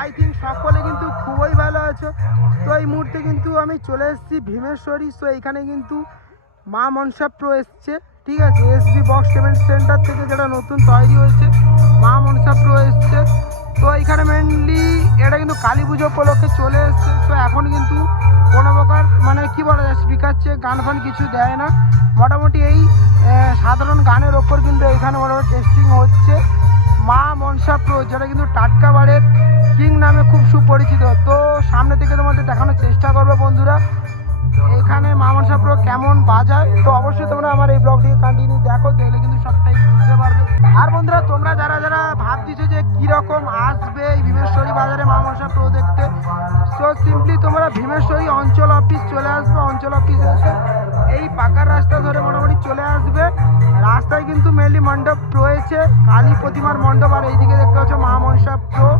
I think সকলে কিন্তু খুবই ভালো আছো। তো এই মুহূর্তে কিন্তু আমি চলে এসেছি ভীমেশ্বরী। সো এইখানে কিন্তু মা মনসা প্রো এসছে, ঠিক আছে, এসবি বক্স পেমেন্ট সেন্টার থেকে যেটা নতুন তৈরি হয়েছে মা মনসা প্রো এসছে। তো এইখানে মেনলি এটা কিন্তু কালী পুজো উপলক্ষে চলে এসছে। তো এখন কিন্তু কোনো প্রকার মানে কী বলা যায় স্পিকার চেয়ে গান ফান কিছু দেয় না, মোটামুটি এই সাধারণ গানের ওপর কিন্তু এখানে মোটামুটি টেস্টিং হচ্ছে মা মনসা প্রো, যেটা কিন্তু টাটকাবাড়ের কিং নামে খুব সুপরিচিত। তো সামনে থেকে তোমাদের দেখানোর চেষ্টা করবো বন্ধুরা এখানে মা মনসা প্রো কেমন বাজায়। তো অবশ্যই তোমরা আমার এই ব্লগটিকে কন্টিনিউ দেখো, দেখলে কিন্তু সবটাই বুঝতে পারবে। আর বন্ধুরা তোমরা যারা যারা ভাবতেছো যে কীরকম আসবে এই ভীমেশ্বরী বাজারে মা মনসা প্রো দেখতে, সো সিম্পলি তোমরা ভীমেশ্বরী অঞ্চল অফিস চলে আসবে। অঞ্চল অফিসে এসে এই পাকার রাস্তা ধরে মোটামুটি চলে আসবে। রাস্তায় কিন্তু মেনলি মণ্ডপ রয়েছে, কালী প্রতিমার মণ্ডপ, আর এইদিকে দেখতে পাচ্ছ মা মনসা প্রো।